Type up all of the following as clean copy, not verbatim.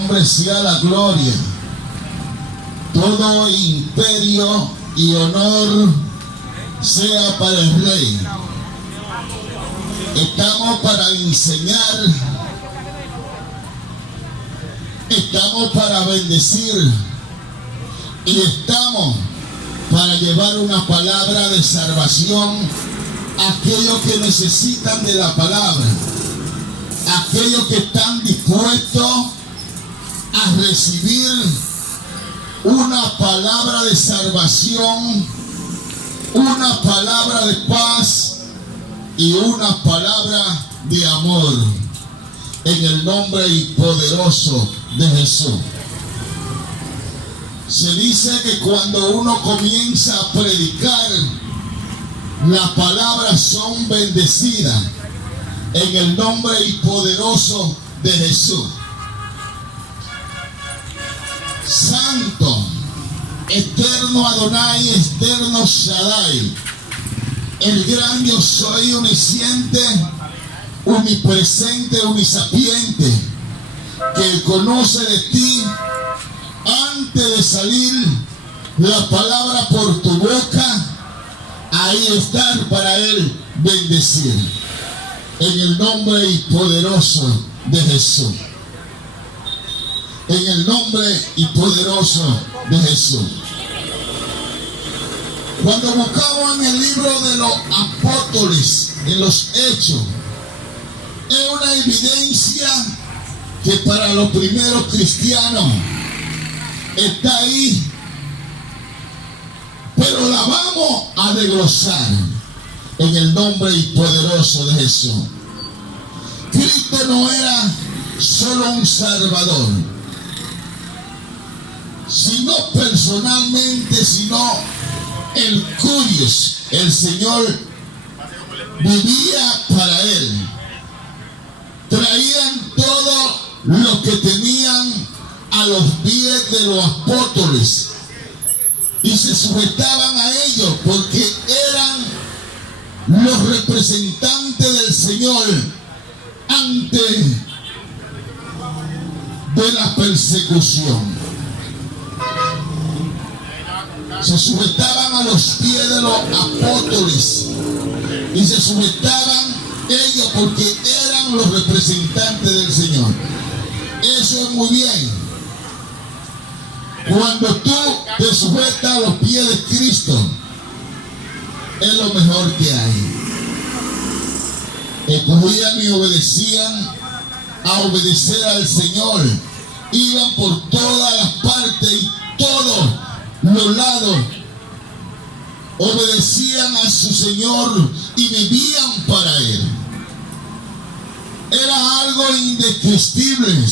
nombre sea la gloria. Todo imperio y honor sea para el Rey. Estamos para enseñar, estamos para bendecir y estamos para llevar una palabra de salvación a aquellos que necesitan de la palabra, a aquellos que están dispuestos a recibir una palabra de salvación, una palabra de paz y una palabra de amor, en el nombre y poderoso de Jesús. Se dice que cuando uno comienza a predicar, las palabras son bendecidas en el nombre y poderoso de Jesús. Santo, eterno Adonai, eterno Shaddai, el gran yo soy, omnisciente, omnipresente, omnisapiente, que conoce de ti antes de salir la palabra por tu boca, ahí estar para él bendecir, en el nombre y poderoso de Jesús. En el nombre y poderoso de Jesús. Cuando buscamos en el libro de los apóstoles, en los hechos, es una evidencia que para los primeros cristianos está ahí, pero la vamos a desglosar en el nombre y poderoso de Jesús. Cristo no era solo un salvador, sino personalmente, sino el cuyo el Señor vivía para él. Traían todo lo que tenían a los pies de los apóstoles y se sujetaban a ellos porque eran los representantes del Señor antes de la persecución. Se sujetaban a los pies de los apóstoles y se sujetaban ellos porque eran los representantes del Señor. Eso es muy bien. Cuando tú te sujetas a los pies de Cristo, es lo mejor que hay. Escogían y obedecían a obedecer al Señor. Iban por todas las partes y todos los lados. Obedecían a su Señor y vivían para Él. Era algo indescriptible,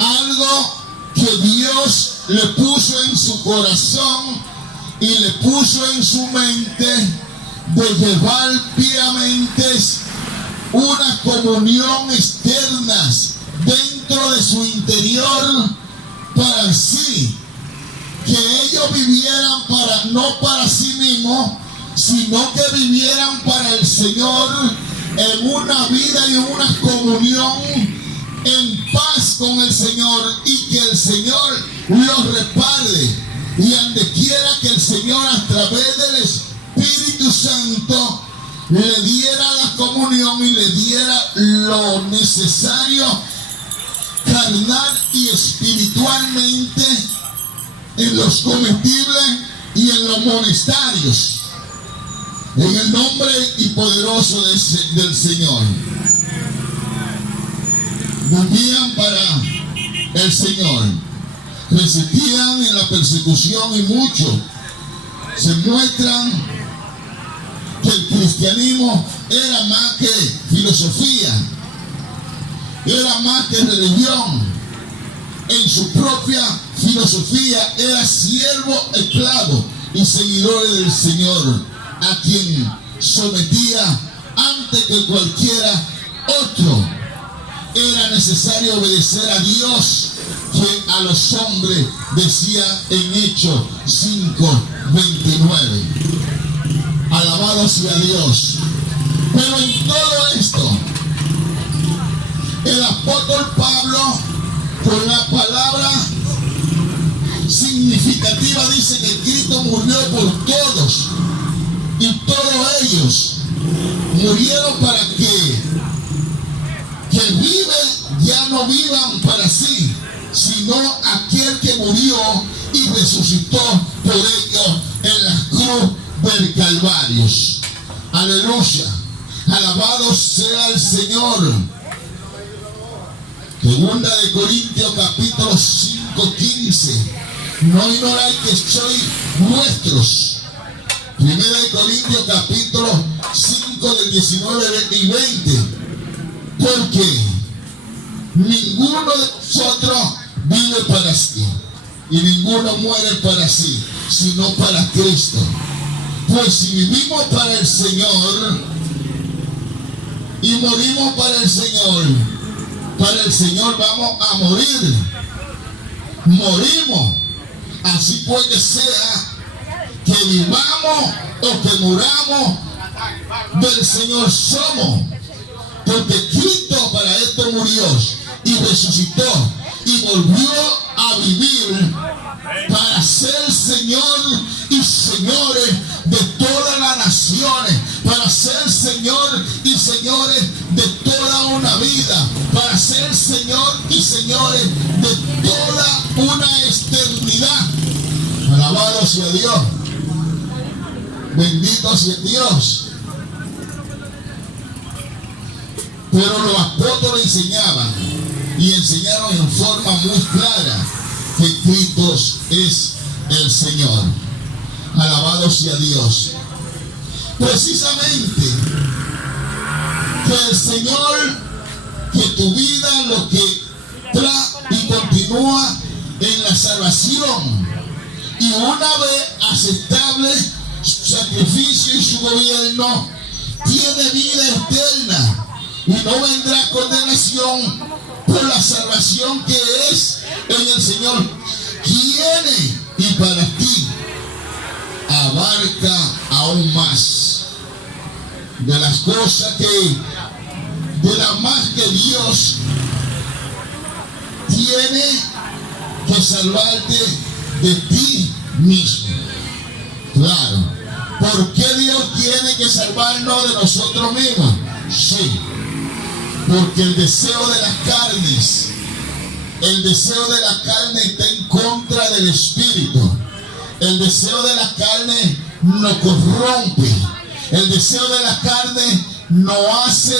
algo que Dios le puso en su corazón y le puso en su mente de llevar piamente una comunión externa dentro de su interior, para así que ellos vivieran no para sí mismos, sino que vivieran para el Señor en una vida y una comunión en paz con el Señor, y que el Señor los respalde, y donde quiera que el Señor a través del Espíritu Santo le diera la comunión y le diera lo necesario carnal y espiritualmente en los comestibles y en los monasterios, en el nombre y poderoso del Señor. Vivían para el Señor, resistían en la persecución, y muchos se muestran que el cristianismo era más que filosofía, era más que religión. En su propia filosofía era siervo, esclavo y seguidores del Señor, a quien sometía antes que cualquiera otro. Era necesario obedecer a Dios, que a los hombres decía en Hechos 5:29. Alabado sea Dios. Pero en todo esto, el apóstol Pablo con la palabra significativa dice que Cristo murió por todos y todos ellos murieron para que viven ya no vivan para sí, sino aquel que murió y resucitó por ellos en la cruz del Calvario. Aleluya, alabado sea el Señor. Segunda de Corintios capítulo 5:15. No ignoráis que sois vuestros. Primera de Corintios capítulo 5 del 19 y 20. Porque ninguno de nosotros vive para sí y ninguno muere para sí, sino para Cristo. Pues si vivimos para el Señor y morimos para el Señor vamos a morir. Morimos. Así puede sea que vivamos o que muramos, del Señor somos. Porque Cristo para esto murió y resucitó y volvió a vivir para ser Señor y señores de todas las naciones, para ser Señor y señores de toda una vida, para ser Señor y señores de toda una eternidad. Alabado sea Dios. Bendito sea Dios. Pero los apóstoles enseñaban y enseñaron en forma muy clara que Cristo es el Señor. Alabado sea Dios. Precisamente que el Señor, que tu vida lo que trae y continúa en la salvación, y una vez aceptable su sacrificio y su gobierno, tiene vida eterna y no vendrá condenación por la salvación que es en el Señor. Tiene y para ti abarca aún más de las cosas de la más que Dios tiene que salvarte de ti mismo. Claro. ¿Por qué Dios tiene que salvarnos de nosotros mismos? Sí. Porque el deseo de las carnes, el deseo de la carne está en contra del Espíritu. El deseo de la carne nos corrompe. El deseo de la carne nos hace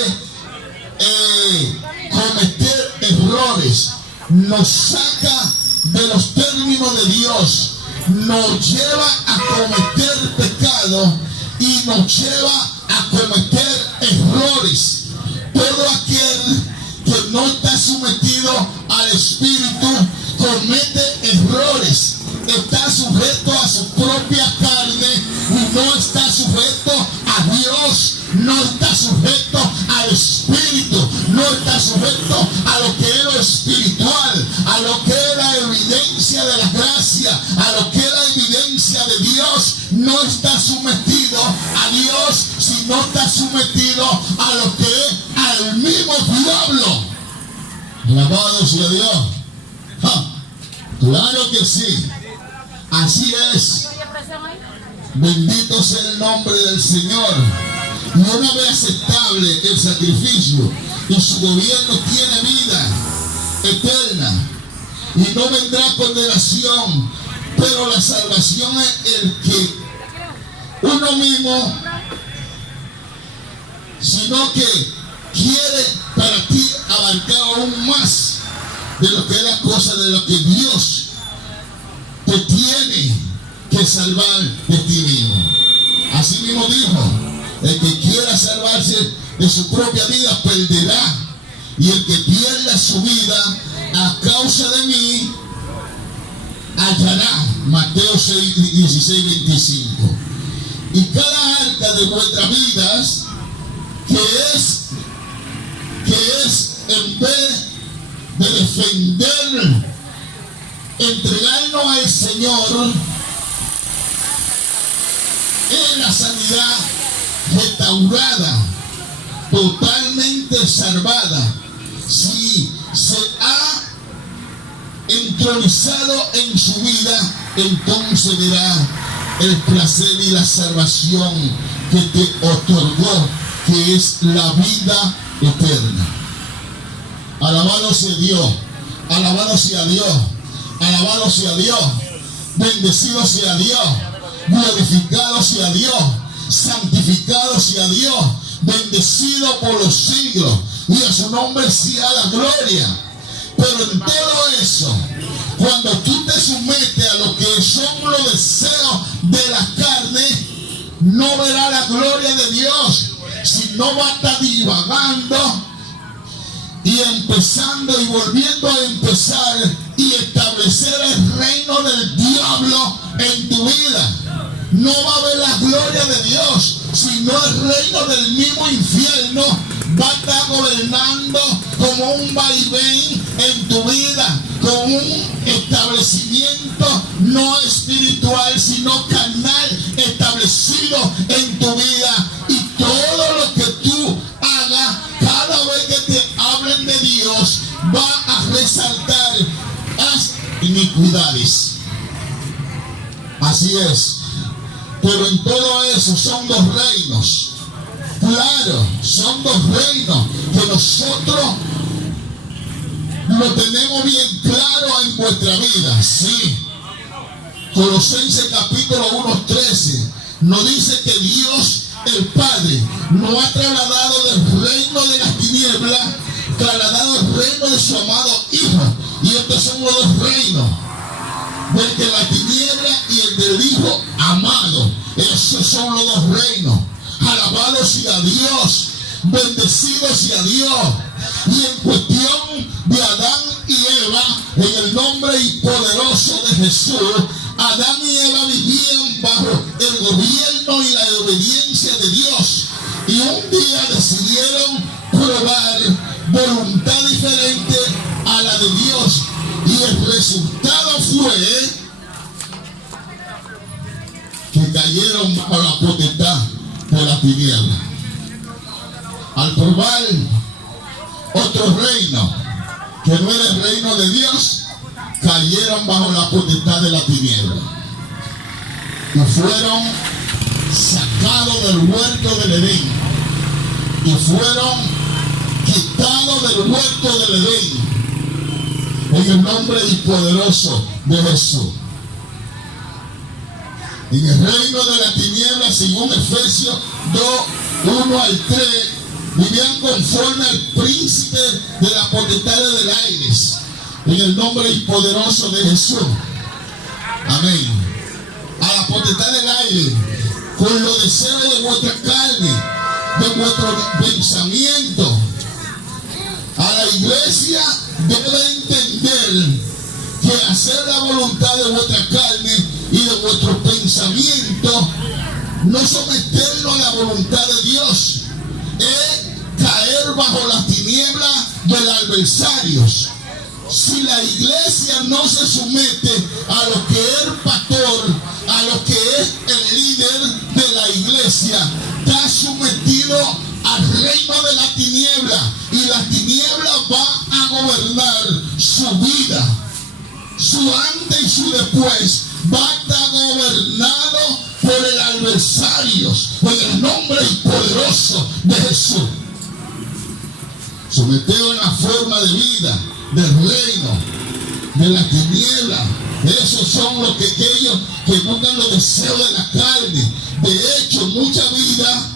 cometer errores. Nos saca de los términos de Dios. Nos lleva a cometer pecado y nos lleva a cometer errores. Todo aquel que no está sometido al Espíritu comete errores. Está sujeto a su propia carne y no está sujeto a Dios. No está sujeto al Espíritu. No está sujeto a lo que es lo espiritual, a lo que es la evidencia de la gracia, a lo que es la evidencia de Dios. No está sometido a Dios, sino está sometido a lo que es al mismo diablo. Alabado sea Dios. Claro que sí. Así es. Bendito sea el nombre del Señor. Y una vez aceptable el sacrificio y su gobierno tiene vida eterna y no vendrá condenación, pero la salvación es el que uno mismo, sino que quiere para ti abarcar aún más de lo que es la cosa de lo que Dios te tiene que salvar de ti mismo. Así mismo dijo: el que quiera salvarse de su propia vida perderá, y el que pierda su vida a causa de mí hallará. Mateo 6, 16, 25. Y cada arca de vuestras vidas que es en vez de defender, entregarnos al Señor en la sanidad restaurada, totalmente salvada. Si se ha entronizado en su vida, entonces verá el placer y la salvación que te otorgó, que es la vida eterna. Alabado sea Dios, alabado sea Dios, alabado sea Dios, bendecido sea Dios, glorificado sea Dios, santificado sea Dios, bendecido por los siglos, y a su nombre sea la gloria. Pero en todo eso, cuando tú te sometes a lo que son los deseos de la carne, no verá la gloria de Dios, sino va a estar divagando y empezando y volviendo a empezar y establecer el reino del diablo en tu vida. No va a ver la gloria de Dios, sino el reino del mismo infierno va a estar gobernando como un vaivén en tu vida, como un establecimiento no espiritual, sino carnal establecido en tu vida. Y todo lo que tú hagas, cada vez que te hablen de Dios, va a resaltar las iniquidades. Así es. Pero en todo eso son dos reinos. Claro, son dos reinos que nosotros lo tenemos bien claro en nuestra vida. Sí. Colosenses capítulo 1:13 nos dice que Dios, el Padre, nos ha trasladado del reino de las tinieblas, trasladado el reino de su amado Hijo. Y estos son los dos reinos, del de la tiniebla y el del Hijo amado. Esos son los dos reinos. Alabado sea Dios, bendecido sea Dios. Y en cuestión de Adán y Eva, en el nombre y poderoso de Jesús, Adán y Eva vivían bajo el gobierno y la obediencia de Dios. Y un día decidieron probar voluntad diferente a la de Dios. Y el resultado fue que cayeron bajo la potestad de la tiniebla. Al probar otro reino que no era el reino de Dios, cayeron bajo la potestad de la tiniebla y fueron sacados del huerto del Edén y fueron quitados del huerto del Edén en el nombre y poderoso de Jesús. En el reino de la tiniebla, según Efesios 2:1-3, vivían conforme al príncipe de la potestad del aire, en el nombre y poderoso de Jesús. Amén. A la potestad del aire, con los deseos de vuestra carne, de vuestro pensamiento. A la iglesia debe entender que hacer la voluntad de vuestra carne y de vuestro pensamiento, no someterlo a la voluntad de Dios, es caer bajo las tinieblas del adversario. Si la iglesia no se somete a lo que es el pastor, a lo que es el líder de la iglesia, está sometido al reino de la tiniebla, y la tiniebla va a gobernar su vida. Su antes y su después va a estar gobernado por el adversario, en el nombre poderoso de Jesús. Sometido en la forma de vida del reino de la tiniebla. Esos son los que aquellos que buscan los deseos de la carne. De hecho, mucha vida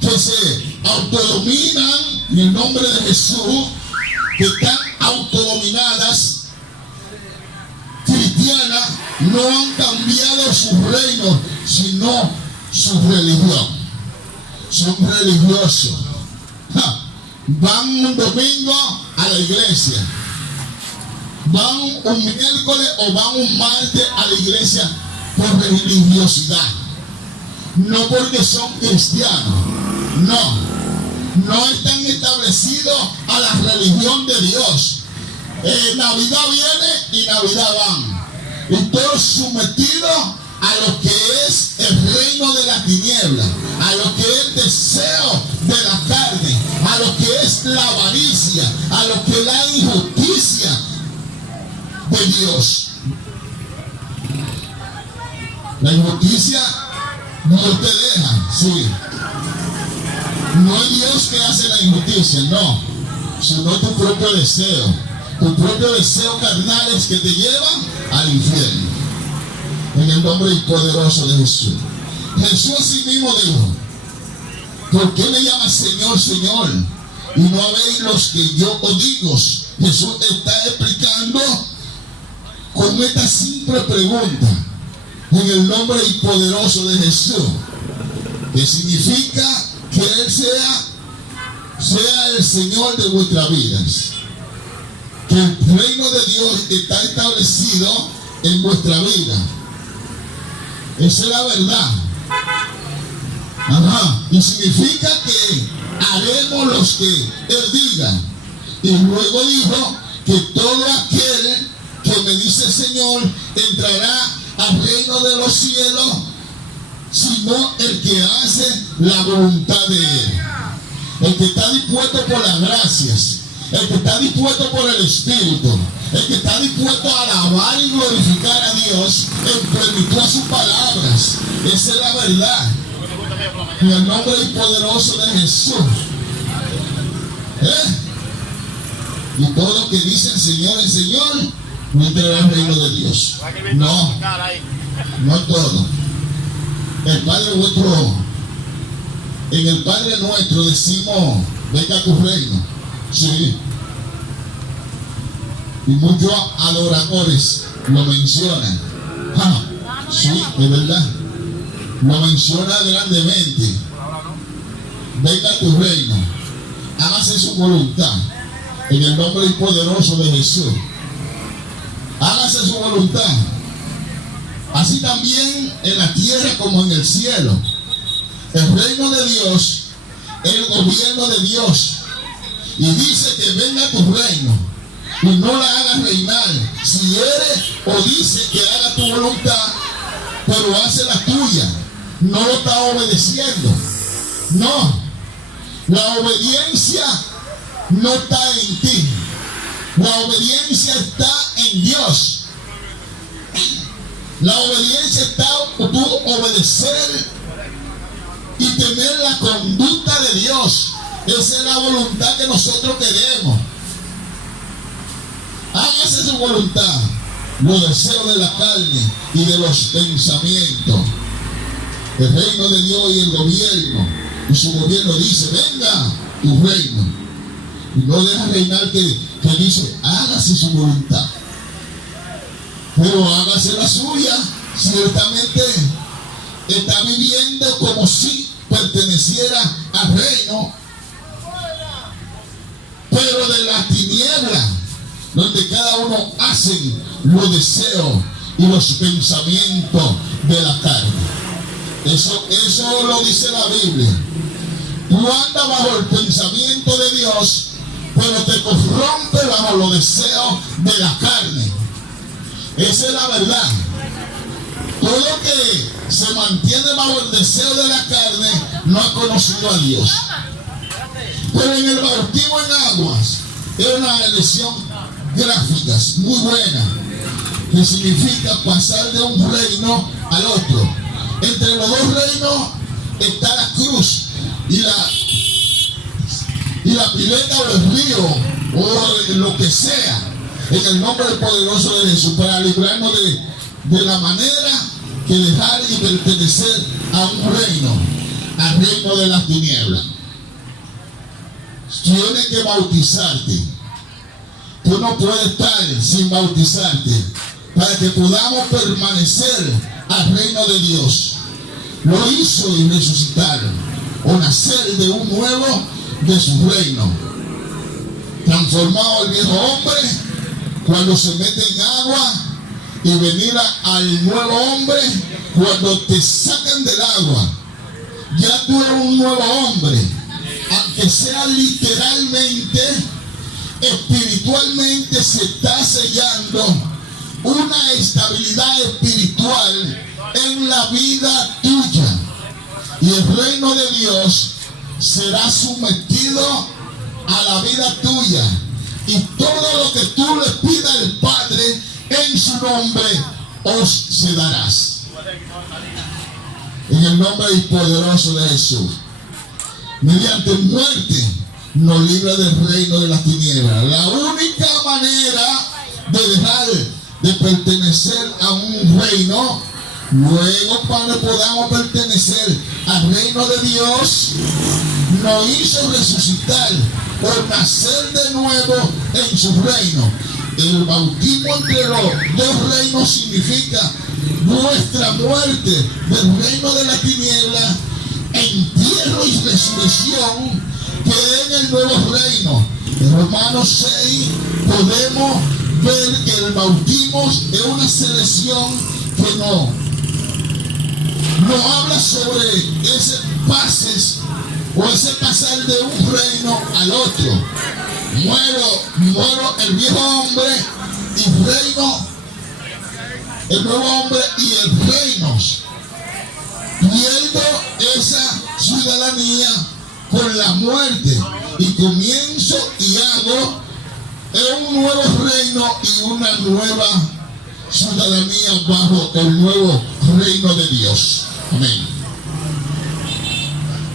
que se autodominan en el nombre de Jesús, que están autodominadas, cristianas, no han cambiado su reino, sino su religión. Son religiosos. Van un domingo a la iglesia, van un miércoles o van un martes a la iglesia por religiosidad, no porque son cristianos. No están establecidos a la religión de Dios. Navidad viene y Navidad van, y todos sometidos a lo que es el reino de la tiniebla, a lo que es el deseo de la carne, a lo que es la avaricia, a lo que es la injusticia. de Dios. La injusticia no te deja, sí. No es Dios que hace la injusticia, no, sino tu propio deseo. Tu propio deseo carnal es que te lleva al infierno. En el nombre poderoso de Jesús. Jesús así mismo dijo: ¿por qué me llamas Señor, Señor, y no habéis los que yo os digo? Jesús está explicando con esta simple pregunta, en el nombre poderoso de Jesús, que significa que Él sea el Señor de vuestras vidas, que el reino de Dios está establecido en vuestra vida. Esa es la verdad. Y significa que haremos los que Él diga. Y luego dijo que todo aquel que me dice Señor entrará al reino de los cielos, sino el que hace la voluntad de Él. El que está dispuesto por las gracias, el que está dispuesto por el Espíritu, el que está dispuesto a alabar y glorificar a Dios en plenitud a sus palabras. Esa es la verdad. En el nombre poderoso de Jesús. Y todos los que dicen Señor, el Señor, no entrará al reino de Dios. No, no todo. El Padre vuestro, en el Padre nuestro decimos: venga a tu reino. Sí. Y muchos adoradores lo mencionan. Sí, es verdad. Lo menciona grandemente. Venga a tu reino. Hágase su voluntad. En el nombre poderoso de Jesús. Hágase su voluntad. Así también en la tierra como en el cielo. El reino de Dios, el gobierno de Dios. Y dice que venga a tu reino y no la hagas reinar. Si eres o dice que haga tu voluntad, pero hace la tuya, no lo está obedeciendo. No, la obediencia no está en ti. La obediencia está en Dios. La obediencia está en tú obedecer y tener la conducta de Dios. Esa es la voluntad que nosotros queremos. Hágase su voluntad. Los deseos de la carne y de los pensamientos. El reino de Dios y el gobierno. Y su gobierno dice: venga tu reino. Y no deja reinar que dice: hágase su voluntad. Pero hágase la suya. Ciertamente está viviendo como si perteneciera al reino, pero de la tiniebla, donde cada uno hace los deseos y los pensamientos de la carne. Eso lo dice la Biblia. Tú andas bajo el pensamiento de Dios, pero te corrompe bajo los deseos de la carne. Esa es la verdad. Todo que se mantiene bajo el deseo de la carne no ha conocido a Dios. Pero en el bautismo en aguas es una elección gráfica muy buena, que significa pasar de un reino al otro. Entre los dos reinos está la cruz y la pileta o el río o lo que sea, en el nombre poderoso de Jesús, para librarnos de la manera que dejar y pertenecer a un reino, al reino de las tinieblas. Tienes que bautizarte. Tú no puedes estar sin bautizarte para que podamos permanecer al reino de Dios. Lo hizo y resucitaron, o nacer de un nuevo de su reino. Transformado el viejo hombre cuando se mete en agua y venir al nuevo hombre cuando te sacan del agua. Ya tú eres un nuevo hombre, aunque sea literalmente, espiritualmente se está sellando una estabilidad espiritual en la vida tuya, y el reino de Dios será sometido a la vida tuya, y todo lo que tú le pidas al Padre en su nombre os sedarás. En el nombre poderoso de Jesús. Mediante muerte nos libra del reino de las tinieblas. La única manera de dejar de pertenecer a un reino, luego cuando podamos pertenecer al reino de Dios, nos hizo resucitar o nacer de nuevo en su reino. El bautismo entre los dos reinos significa nuestra muerte del reino de la tiniebla, entierro y resurrección que en el nuevo reino. En Romanos 6 podemos ver que el bautismo es una selección que no habla sobre ese pases o ese pasar de un reino al otro. Muero el viejo hombre y reino, el nuevo hombre y el reino. Pierdo esa ciudadanía con la muerte y comienzo y hago un nuevo reino y una nueva ciudadanía bajo el nuevo reino de Dios. Amén.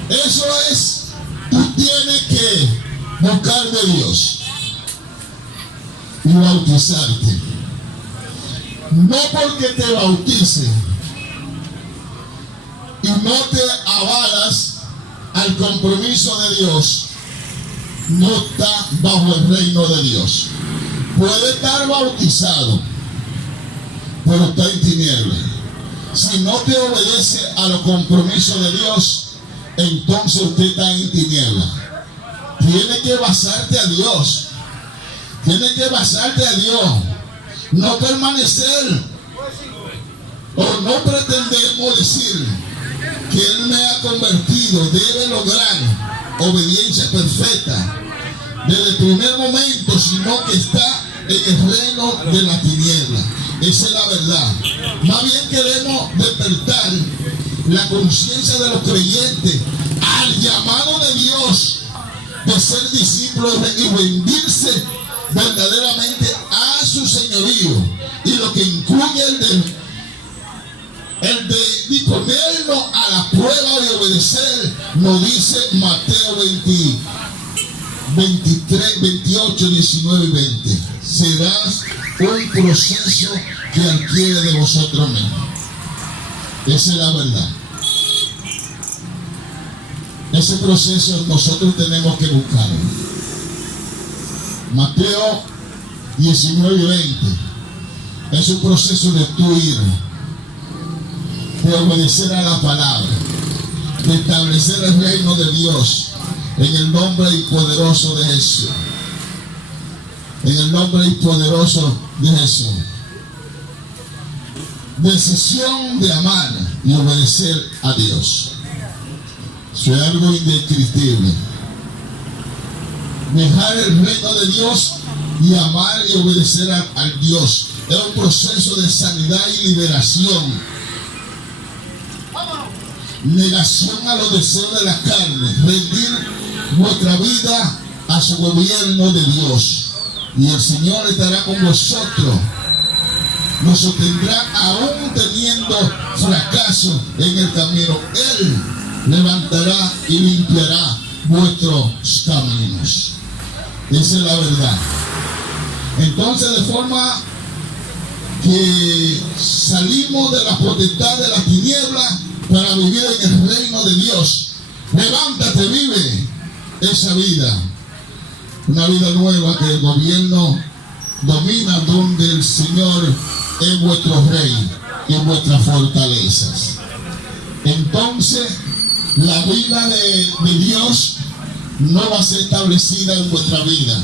Eso es, tú tienes que buscar de Dios y bautizarte. No porque te bautice y no te avalas al compromiso de Dios, no está bajo el reino de Dios. Puede estar bautizado, pero está en tinieblas. Si no te obedece a los compromisos de Dios, entonces usted está en tinieblas. Tiene que basarte a Dios. Tiene que basarte a Dios. No permanecer o no pretendemos decir que Él me ha convertido. Debe lograr obediencia perfecta desde el primer momento, sino que está en el reino de la tiniebla. Esa es la verdad. Más bien queremos despertar la conciencia de los creyentes al llamado de Dios de ser discípulos y rendirse verdaderamente a su señorío, y lo que incluye el de ponernos a la prueba de obedecer, nos dice Mateo 23, 28, 19 y 20. Serás un proceso que adquiere de vosotros mismos. Esa es la verdad. Ese proceso nosotros tenemos que buscarlo. Mateo 19 y 20 es un proceso de tu ir, de obedecer a la palabra, de establecer el reino de Dios en el nombre y poderoso de Jesús. En el nombre y poderoso de Jesús. Decisión de amar y obedecer a Dios. Eso es algo indescriptible. Dejar el reino de Dios y amar y obedecer al Dios es un proceso de sanidad y liberación. Negación a los deseos de la carne, rendir nuestra vida a su gobierno de Dios, y el Señor estará con vosotros, nos sostendrá aún teniendo fracaso en el camino. Él levantará y limpiará vuestros caminos. Esa es la verdad. Entonces, de forma que salimos de la potestad de la tiniebla para vivir en el reino de Dios. Levántate, vive esa vida. Una vida nueva que el gobierno domina, donde el Señor es vuestro rey y vuestras fortalezas. Entonces, la vida de Dios no va a ser establecida en vuestra vida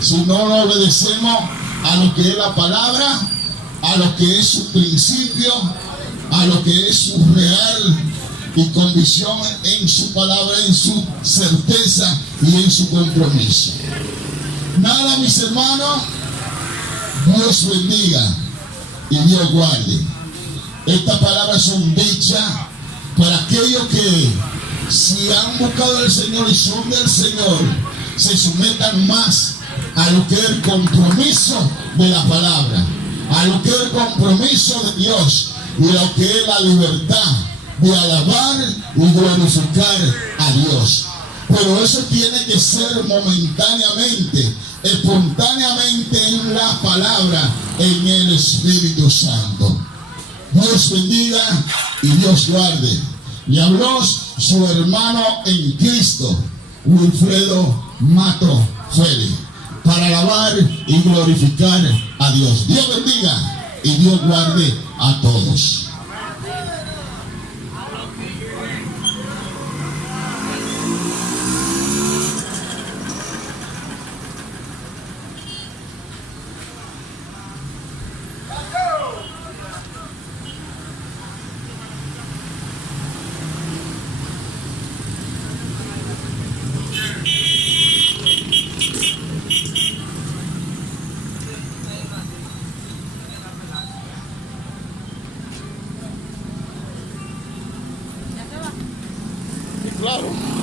si no obedecemos a lo que es la palabra, a lo que es su principio, a lo que es su real y convicción en su palabra, en su certeza y en su compromiso. Nada, mis hermanos, Dios bendiga y Dios guarde. Estas palabras son dichas para aquellos que, si han buscado al Señor y son del Señor, se sometan más a lo que es el compromiso de la palabra, a lo que es el compromiso de Dios y lo que es la libertad de alabar y glorificar a Dios. Pero eso tiene que ser momentáneamente, espontáneamente en la palabra, en el Espíritu Santo. Dios bendiga y Dios guarde. Y habló su hermano en Cristo, Wilfredo Mato Félix, para alabar y glorificar a Dios. Dios bendiga y Dios guarde a todos. Claro.